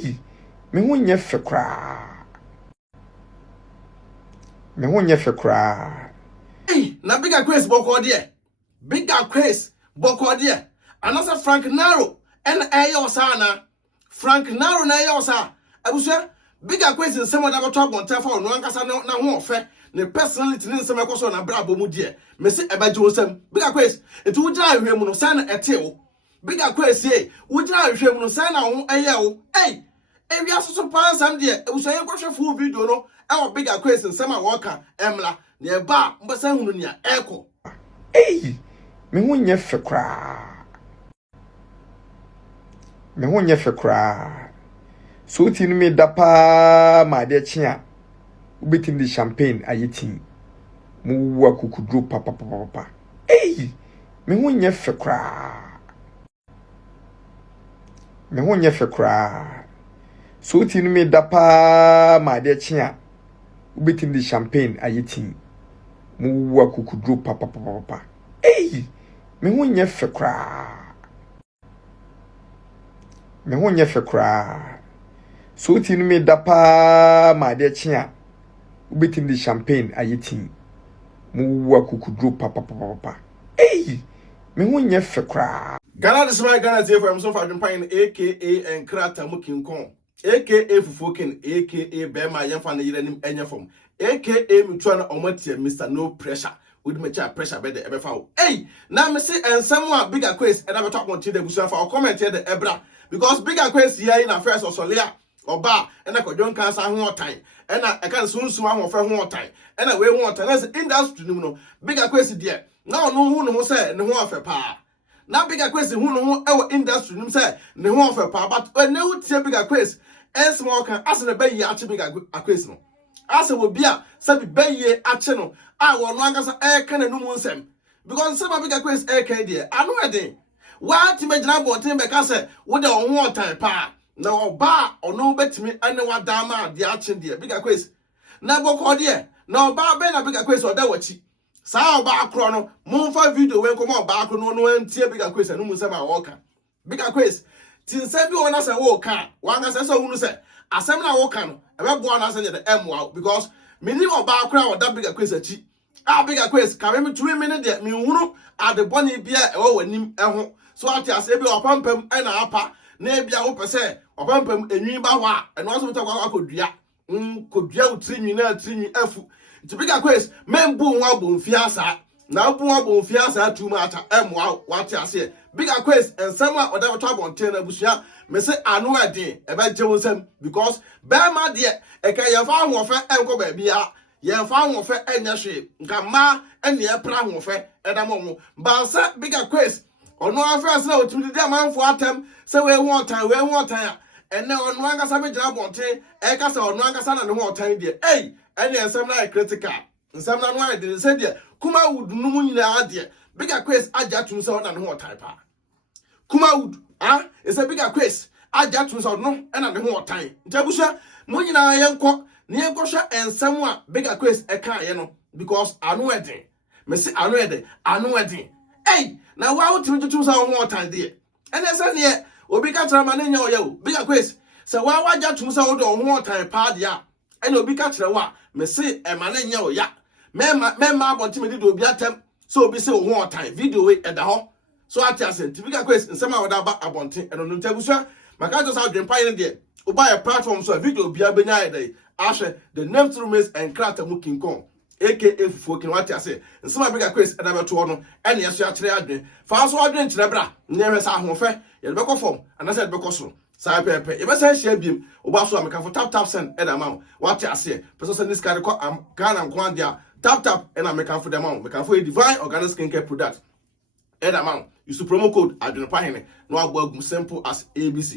Hey, me ho nyɛ fɛ koraa. Me ho nyɛ fɛ koraa. Hey, na bigger quiz boko there. Bigger quiz boko there. Another Frank Naro and ayo sana. Frank Naro na ayo sa. Abusha bigger quiz in some other talk on telephone no ankasa na ho ofe. Ne personality ne nsɛm ɛkɔso na brabo mu die. Me se ɛbɛgye wosɛm. Bigger quiz. Etu wugina ahwɛ mu no sa na ɛte wo. Bigger quiz ye. Wugina ahwɛ mu no sa na ho ɛyɛ wo. Hey, ewi asoso pan sam die. Abusha yɛ kɔhwɛ full video no. Ɛwɔ bigger quiz nsɛm a wɔka ɛmla. Ne ba mbasa hunu nia eko. Hey, me ho nyɛ fɛ koraa. Me ho nyɛ fɛ koraa. So ti no me da pa ma de chia. Ubetim di champagne ayeti. Mu wa kukudro papa. Hey, me ho nyɛ fɛ koraa. Me ho nyɛ fɛ koraa. So ti no me da pa ma de chia. Ubetim di champagne ayeti. Mu wa kukudro papa. Hey, me ho nyɛ fɛ koraa. Me ho nyɛ fɛ koraa. So ti no me da pa ma de chia. Ubetim di champagne ayeti. Mu wa kukudro papa. Hey, me ho nyɛ fɛ koraa. Ghana this my Ghana here for so far pine aka and krata mukin kon. AKA Fufokin, AKA Bema Yamfan Yerenim Enyafom, AKA Mutuana Omotia, Mr. No Pressure, with me pressure by the Ebefow. Hey, now me say and someone bigger quiz and I talk on to the Busa for comment here the Ebra because bigger quiz here in affairs or Solia or bar and I could don't cancel one time and I can't soon swam of one time and I will want and that's industry no bigger quiz dear. Now no one will say no one for pa. Now bigger quiz who no our industry say no one for pa but when no bigger quiz. And small can ask the bay actually big a quiz no. As will be a sabi bay a channel. I will not as air can and no sem. Because some big a quiz air can dear. I know a day. Why to make number or team because with the one time pa. No bar or no bet me and no what dama the action dear. Big a quiz. Now book dear. No bar ben a big a quiz or that what Sao bar chrono. Moon for video when come on back no one tear big a quiz and no musama walker. Big a quiz. Tinse bi wona se wo kan wanga se so hunu se asem na wo kan no ebe bo na se the m wow because mini oba akra wo da bigger quiz achi a bigger quiz ka me 2 minutes de me hunu ade boni bia e wo wanim ho so ati ase bi opampam e na apa na bia wo pese opampam enwi ba ho a eno so to kwa akodua kodua utrinwi na atrinwi afu ti bigger quiz membu nwa bo mfiasa na bu nwa bo mfiasa tu ma ata m wow wati ase bigger quiz and someone or that trouble on ten abusia me say anu ade e be je wonsam because bema de e ka ye fa ho fe enko ba bia ye fa ho fe enya hwe nka ma ene e pra ho fe e da mo ba sa bigger quiz ono afra na otumi de amanfo atem se we ho otan a ene ono angasa me gira bonten e ka se ono angasa na ne ho otan de ei ene ensam na critical ensam na no ade se de kuma wood no mu nyina ade bigger quiz aja tum se ona ne ho otan pa kuma wood it's a bigger quiz aja tum se no na ne ho otan ntabusha mo nyina yenko ne yenko hwa ensam a bigger quiz e kan ye no because anu eden me se anu eden hey na wa wotum tutum se ho otan de ene se ne obi ka tira ma ne nya oya o bigger quiz se wa waja tum se ho do ho otan pa de a ene obi ka tira wa me se e ma ne nya oya mema abonti me di do obi atem so obi se ho otan video we e da ho so ati ase typical quiz nsema woda ba abonti eno no ntabusua maka just how dream pine there oba a platform so video bia benya e dey ahwe the name to remains and krata mu King Kong aka Fufokin wati ase nsema bigger quiz e da beto no ene yeso a kire adwen fa so adwen kire bra ne hwesa ahofe ye be form anase be soro sai pepe ye be san hia biem oba so ameka fo tap send e da ma wati ase person send this card ko am Ghana nko dia tap and ameka fo dem ma meka fo divine organic skincare product e da ma use promo code adwenopahene no agbo agum simple as ABC